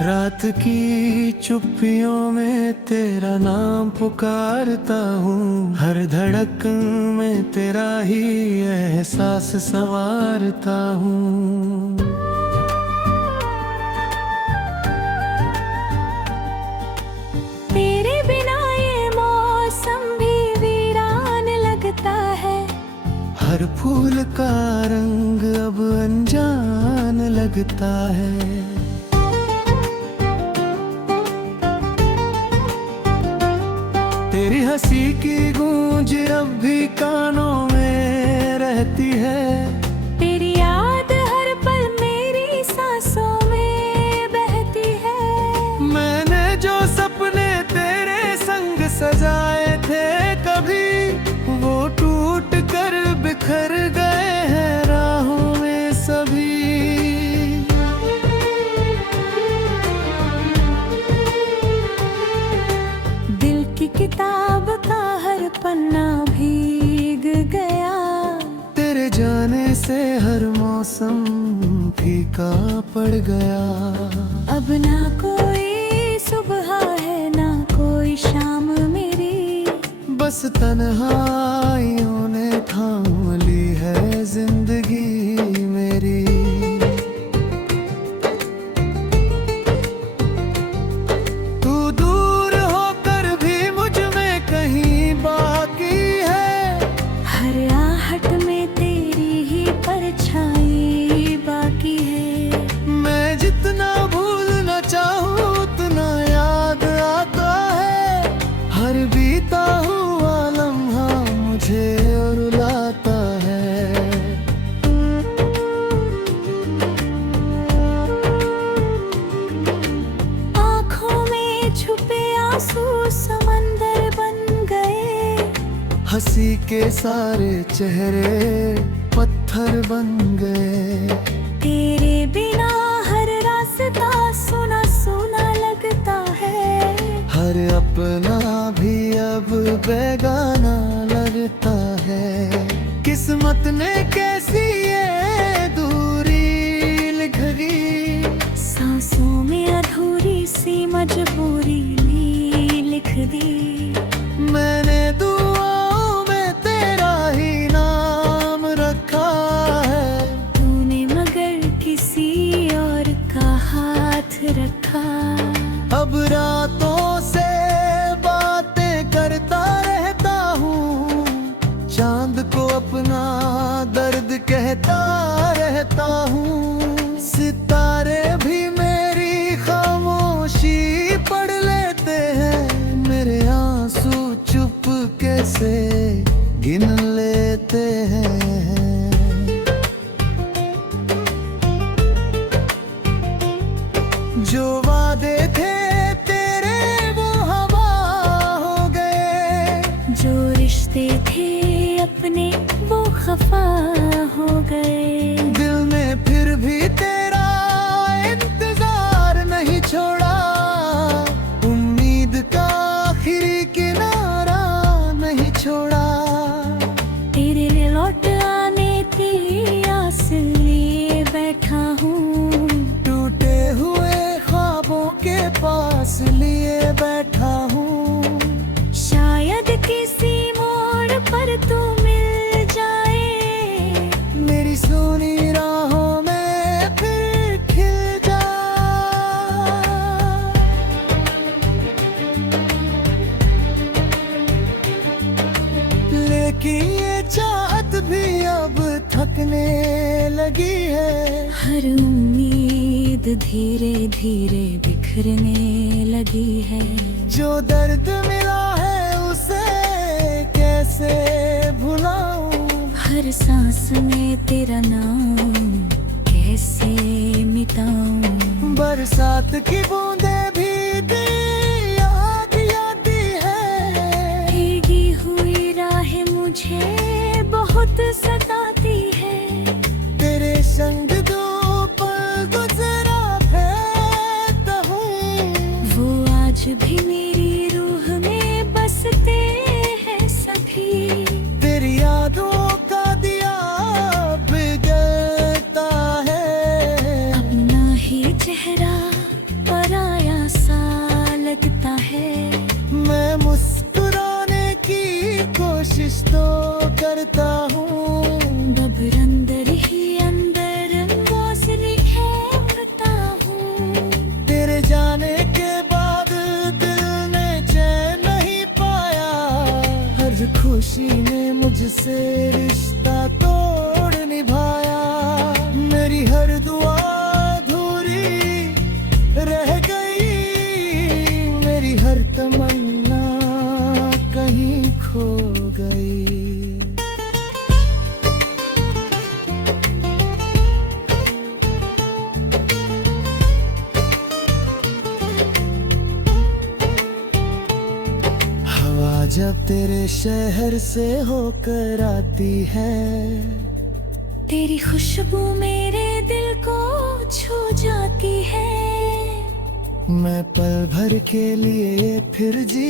रात की चुप्पियों में तेरा नाम पुकारता हूँ, हर धड़कन में तेरा ही एहसास संवारता हूँ। तेरे बिना ये मौसम भी वीरान लगता है, हर फूल का रंग अब अनजान लगता है। तेरी हंसी की गूंज अब भी कानों में रहती है, तेरी याद हर पल मेरी सांसों में बहती है। मैंने जो सपने तेरे संग सजाए थे कभी, वो टूट कर बिखर गए हैं राहों में सभी। दिल की किताब का हर पन्ना भीग गया, तेरे जाने से हर मौसम फीका पड़ गया। अब ना कोई सुबह है ना कोई शाम मेरी, बस तन्हाइयों ने थाम ली है जिंदगी मेरी। तू दूर होकर भी मुझ में कहीं बाकी है, हर आहट में तेरी ही परछाई बाकी है। मैं जितना भूलना चाहूँ उतना याद आता है, हर बीता हुआ लम्हा मुझे रुलाता है। आँखों में छुपे आंसू समंदर बन गए, हंसी के सारे चेहरे पत्थर बन गए। तेरे बिना हर रास्ता सुना सुना लगता है, हर अपना भी अब बेगाना लगता है। किस्मत ने कैसी ये दूरी लिख दी, सांसों में अधूरी सी मजबूरी भी लिख दी। मैंने दुआओं में तेरा ही नाम रखा है, तूने मगर किसी और का हाथ रखा। अब रातों से बातें करता रहता हूँ, चांद को अपना दर्द कहता रहता हूँ। सितारे भी मेरी खामोशी पढ़ लेते हैं, मेरे आंसू चुप कैसे गिन लेते हैं। जो वादे थे तेरे वो हवा हो गए, जो रिश्ते थे अपने वो खफा हो गए। दिल ने फिर भी तेरा इंतजार नहीं छोड़ा, उम्मीद का आखिरी किनारा नहीं छोड़ा। तेरे लौट आने की आस लिए बैठा हूँ, टूटे हुए ख्वाबों के पास लिए बैठा हूँ। शायद किसी मोड़ पर तू मिल जाए, मेरी सुनी राहों में फिर खिल जा। लेकिन ये चाहत भी अब थकने लगी है, हर उम्मीद धीरे धीरे बिखरने लगी है। जो दर्द मिला है उसे कैसे भुलाऊं, हर सांस में तेरा नाम कैसे मिटाऊं। बरसात की बूंदें भी याद आती है, भीगी हुई राहें मुझे बहुत सताती है। तेरे संग दो पल गुजरा फेंकता हूँ, वो आज भी मेरी रूह में बसते हैं सभी। तेरी यादों का दिया बिगड़ता है, अपना ही चेहरा पर से रिश्ता तोड़ निभाया। मेरी हर दुआ अधूरी रह गई, मेरी हर तमन्ना कहीं खो गई। हवा जब तेरे शहर से होकर आती है, तेरी खुशबू मेरे दिल को छू जाती है। मैं पल भर के लिए फिर जी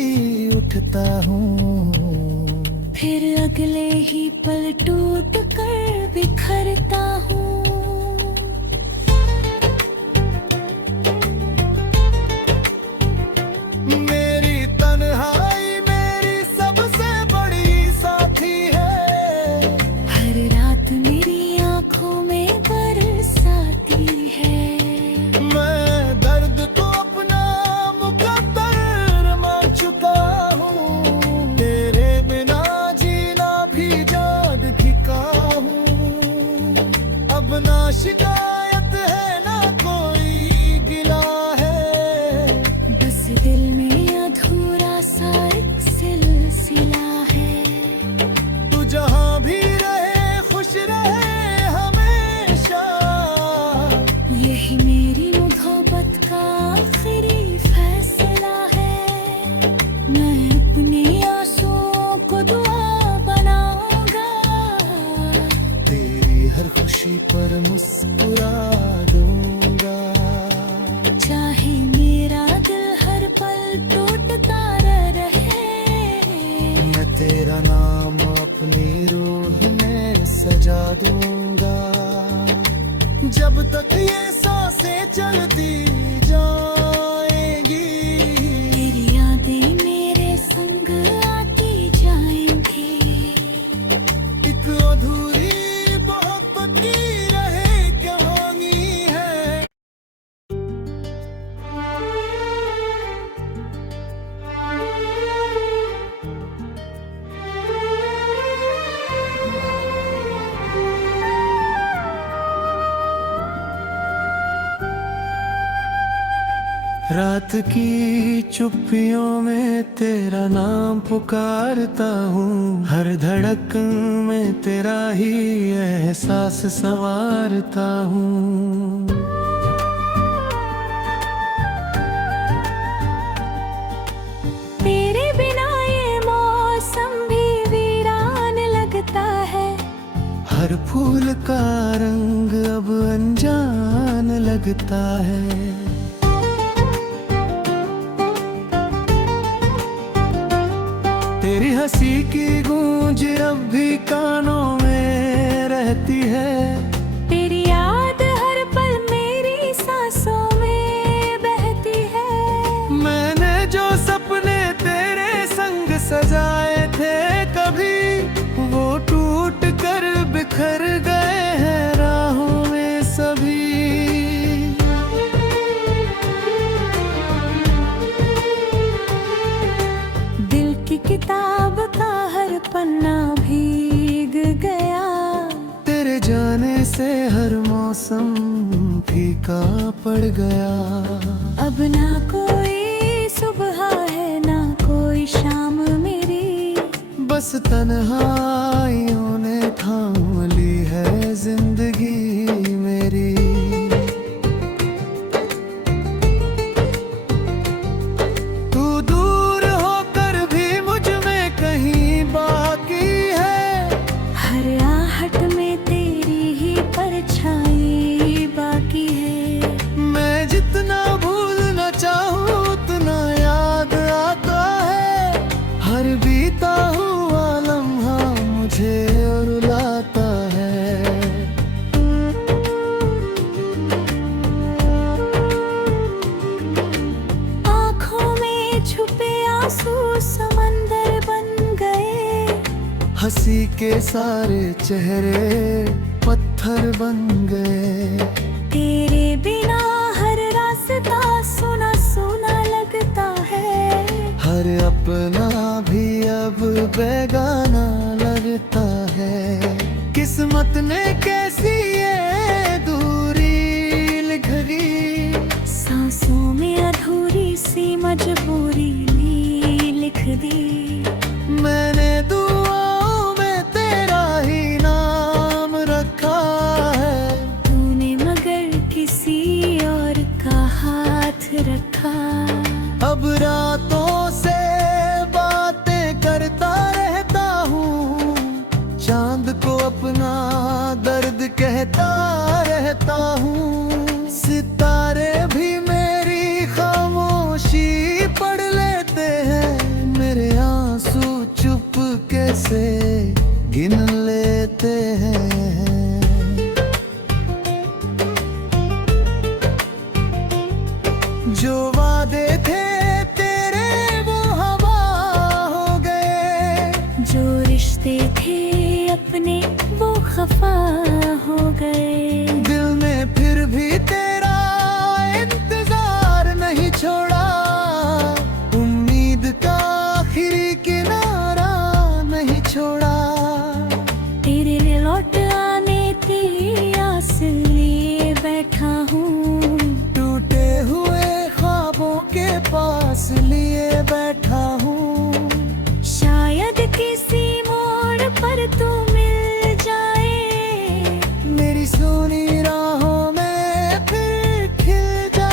उठता हूँ, फिर अगले ही पल टूट कर बिखरता हूँ। मेरी तन्हाई मेरी सबसे बड़ी साथी है, हर रात मेरी आंखों में बरसाती है। मैं दर्द को अपना मुकद्दर मान चुका हूँ, तेरे बिना जीना भी याद ठिका हूँ। अब ना शिकायत है ना कोई गिला है, बस दिल में अधूरा सा एक सिलसिला है। तू जहाँ भी रहे खुश रहे हमेशा, यही मेरी मोहब्बत का आखिरी फैसला है। मैं अपने आंसुओं को दुआ बनाऊंगा, तेरी हर खुशी पर मुस्कुरा दूंगा। चाहे मेरा दिल हर पल टूटता रहे। मैं तेरा नाम अपनी रूह में सजा दूंगा, जब तक ये सांसें चलती जाएंगी। तेरी यादें मेरे संग आती जाएंगी। एक अधूरी मोहब्बत की रहे कहानी है। रात की चुप्पियों में तेरा नाम पुकारता हूँ, हर धड़कन में तेरा ही एहसास संवारता हूँ। तेरे बिना ये मौसम भी वीरान लगता है। हर फूल का रंग अब अनजान लगता है। तेरी हंसी की गूंज अब भी कानों में रहती है। तेरी याद हर पल मेरी सांसों में बहती है। मैंने जो सपने तेरे संग सजाए थे कभी, वो टूट कर बिखर गए हैं राहों में सभी। दिल की किताब का हर पन्ना भीग गया। तेरे जाने से हर मौसम फीका पड़ गया। अब ना कोई सुबह है ना कोई शाम मेरी, बस तन्हाइयों ने थाम ली है जिंदगी मेरी। तू दूर होकर भी मुझ में कहीं बाकी है, हर आहट में तेरी ही परछाई बाकी है। मैं जितना भूलना चाहूँ उतना याद आता है। हर बीता हुआ लम्हा मुझे रुलाता है। आँखों में छुपे आंसू समंदर बन गए। हंसी के सारे चेहरे पत्थर बन गए। तेरे बिना हर रास्ता सुना सुना लगता है। हर अपना भी अब बेगाना लगता है। किस्मत ने कैसी ये दूरी लिख दी, सांसों में अधूरी सी मजबूरी लिख दी। मैंने दुआओं में तेरा ही नाम रखा है, तूने मगर किसी और का हाथ रखा। अब रातों से बातें करता रहता हूँ, चांद को अपना दर्द कहता रहता हूँ। सितारे भी मेरी खामोशी पढ़ लेते हैं, मेरे आंसू चुप कैसे गिन लेते हैं। जो वादे थे तेरे वो हवा हो गए, जो रिश्ते थे अपने वो खफा हो गए। दिल ने फिर भी तेरा इंतजार नहीं छोड़ा, उम्मीद का आखिरी किनारा नहीं छोड़ा। तेरे लौट आने की आस लिए बैठा हूँ, टूटे हुए ख्वाबों के पास लिए बैठा हूँ। शायद किसी मोड़ पर तू मिल जाए, मेरी सोनी राहों में फिर खिल जा।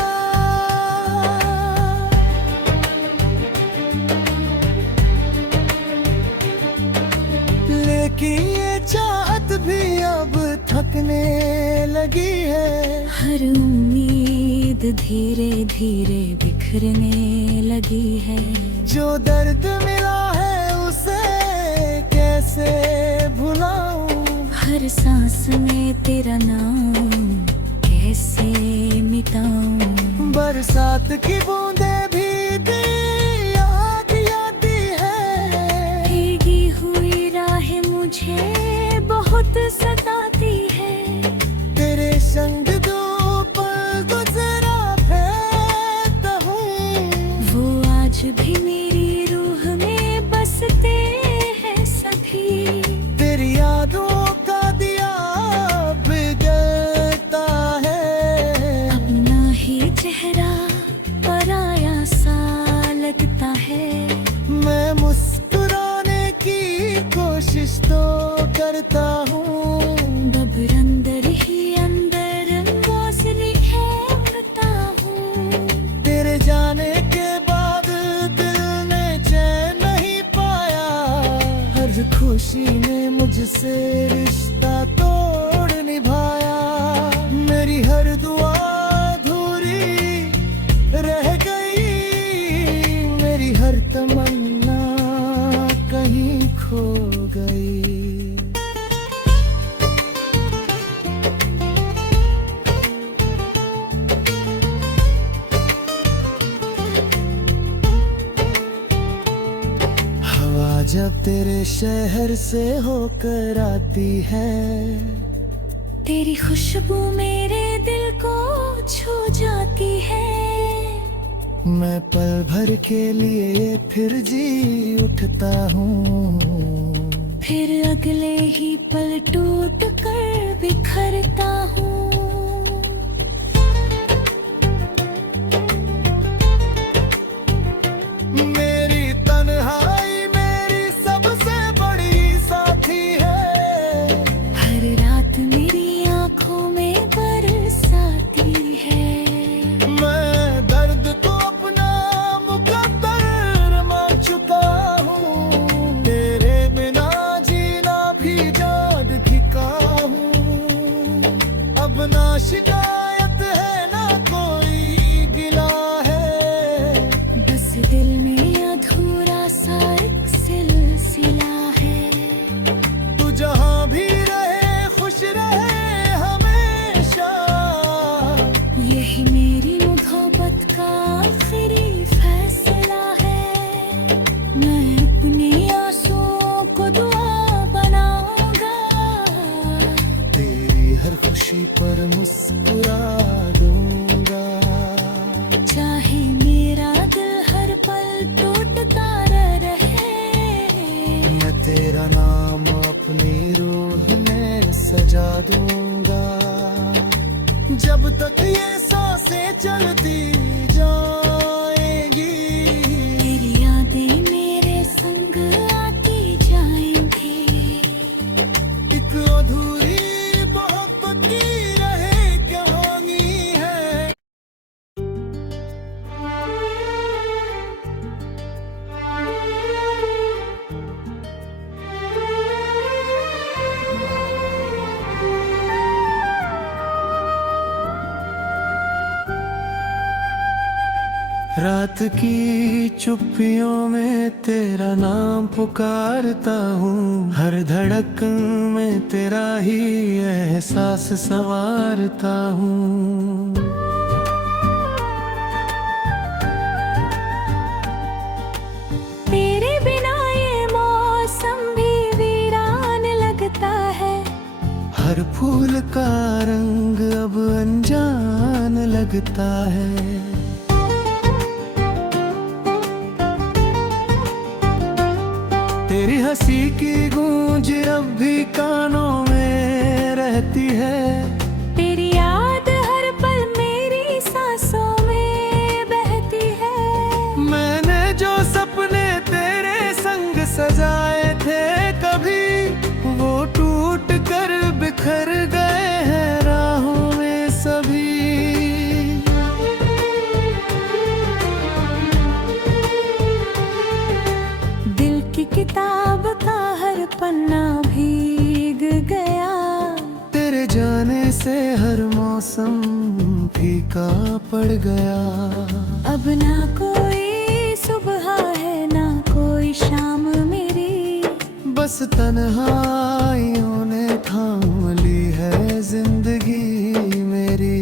लेकिन ये चाहत भी अब थकने लगी है, हर उम्मीद धीरे धीरे बिखरने लगी है। जो दर्द मिला है उसे कैसे भुलाऊं, हर सांस में तेरा नाम कैसे मिटाऊं। बरसात की बूंदें भी याद आती है, भीगी हुई राहें मुझे बहुत सताती है। तेरे संग दो पल गुजरा फेंकता हूँ, वो आज भी मेरी रूह में बसते हैं सभी। तेरी यादों का दिया बिगड़ता है, अपना ही चेहरा पराया सा लगता है। मैं मुस्कुराने की कोशिश तो करता हूँ, बब्र अंदर ही अंदर मौसली है बता हूँ। तेरे जाने के बाद दिल ने चैन नहीं पाया, हर खुशी ने मुझसे रिश्ता तोड़ निभाया। मेरी हर दुआ अधूरी रह गई, मेरी हर तमन्ना कहीं खो गई। हवा जब तेरे शहर से होकर आती है, तेरी खुशबू मेरे दिल को छू जाती है। मैं पल भर के लिए फिर जी उठता हूँ, फिर अगले ही पल टूट कर बिखरता हूँ। मेरी तन्हाई मेरी सबसे बड़ी साथी है, हर रात मेरी आंखों में बरसाती है। मैं दर्द को अपना मुकद्दर मान चुका हूँ, तेरे बिना जीना भी याद ठिका हूँ। अब ना शिकायत है ना कोई गिला है, बस दिल में अधूरा सा एक सिलसिला है। तू जहाँ भी रहे खुश रहे हमेशा, यही मेरी मोहब्बत का आखिरी फैसला है। मैं अपने आंसुओं को दुआ बनाऊंगा, तेरी हर खुशी पर मुस्कुरा दूंगा। चाहे मेरा दिल हर पल टूटता रहे, मैं तेरा नाम अपनी रूह में सजा चलती जाएगी। तेरी यादें मेरे संग आती जाएंगी। एक अधूरी मोहब्बत की रहे कहानी है। रात की चुप्पियों में तेरा नाम पुकारता हूँ, हर धड़कन में तेरा ही एहसास संवारता हूँ। तेरे बिना ये मौसम भी वीरान लगता है। हर फूल का रंग अब अनजान लगता है। तेरी हंसी की गूंज अब भी कानों में रहती है। तेरी याद हर पल मेरी सांसों में बहती है। मैंने जो सपने तेरे संग सजाए थे कभी, वो टूट कर बिखर गए हैं राहों में सभी। दिल की किताब का हर पन्ना भीग गया। तेरे जाने से हर मौसम फीका पड़ गया। अब ना कोई सुबह है ना कोई शाम मेरी। बस तन्हाइयों ने थाम ली है जिंदगी मेरी।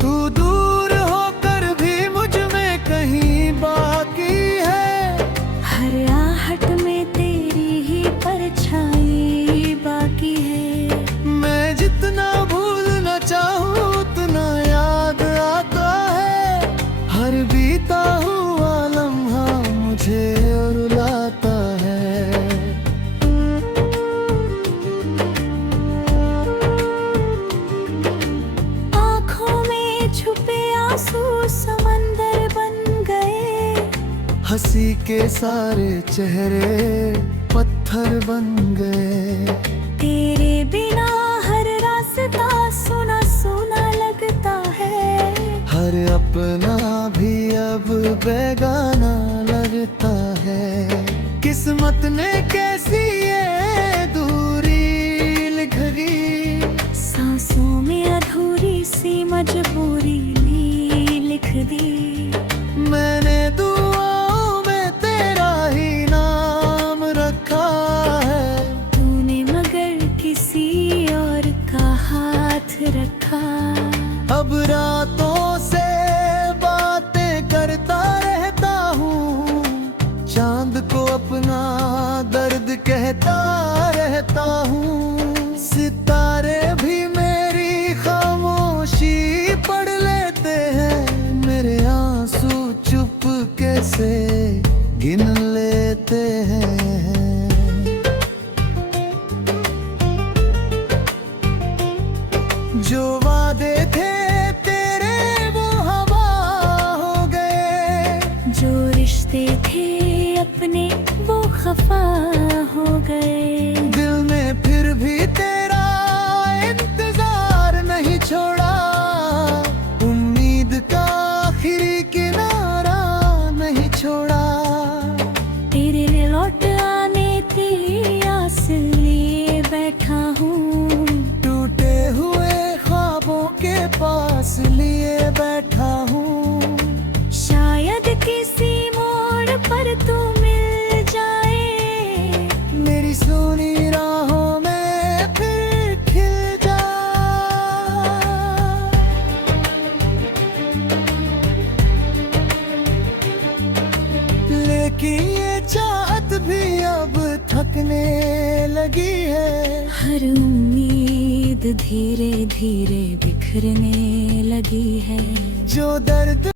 तू दूर होकर भी मुझ में कहीं बाकी है। हर आहट में तेरी ही परछाई बाकी है। मैं जितना भूलना चाहूँ उतना याद आता है। हर बीता हुआ लम्हा मुझे रुलाता है। आँखों में छुपे आंसू समंदर बन गए। हंसी के सारे चेहरे पत्थर बन गए। तेरे बिना हर रास्ता सुना सुना लगता है। हर अपना भी अब बेगाना लगता है। किस्मत ने कैसी ये दूरी लिख दी। सांसों में अधूरी सी मजबूरी ली लिख दी। मैंने दुआओं में तेरा ही नाम रखा है। तूने मगर किसी और का हाथ रखा। अब रातों से बातें करता रहता हूँ। चांद को अपना दर्द कहता रहता हूँ। सितारे भी मेरी खामोशी पढ़ लेते हैं। मेरे आंसू चुप कैसे गिन लेते हैं। जो वादे थे तेरे वो हवा हो गए। जो रिश्ते थे अपने वो खफा हो गए। दिल ने फिर भी तेरा इंतजार नहीं छोड़ा। उम्मीद का आखिरी किनारा नहीं छोड़ा। तेरे लौट आने तेरी आस लिए बैठा हूँ। टूटे हुए ख्वाबों के पास लिए बैठा हूँ। शायद किसी मोड़ पर तू मिल जाए। मेरी सोनी राहों में फिर खिल जा। लेकिन ये चाहत भी अब थकने लगी है। हर उम्मीद धीरे धीरे बिखरने लगी है। जो दर्द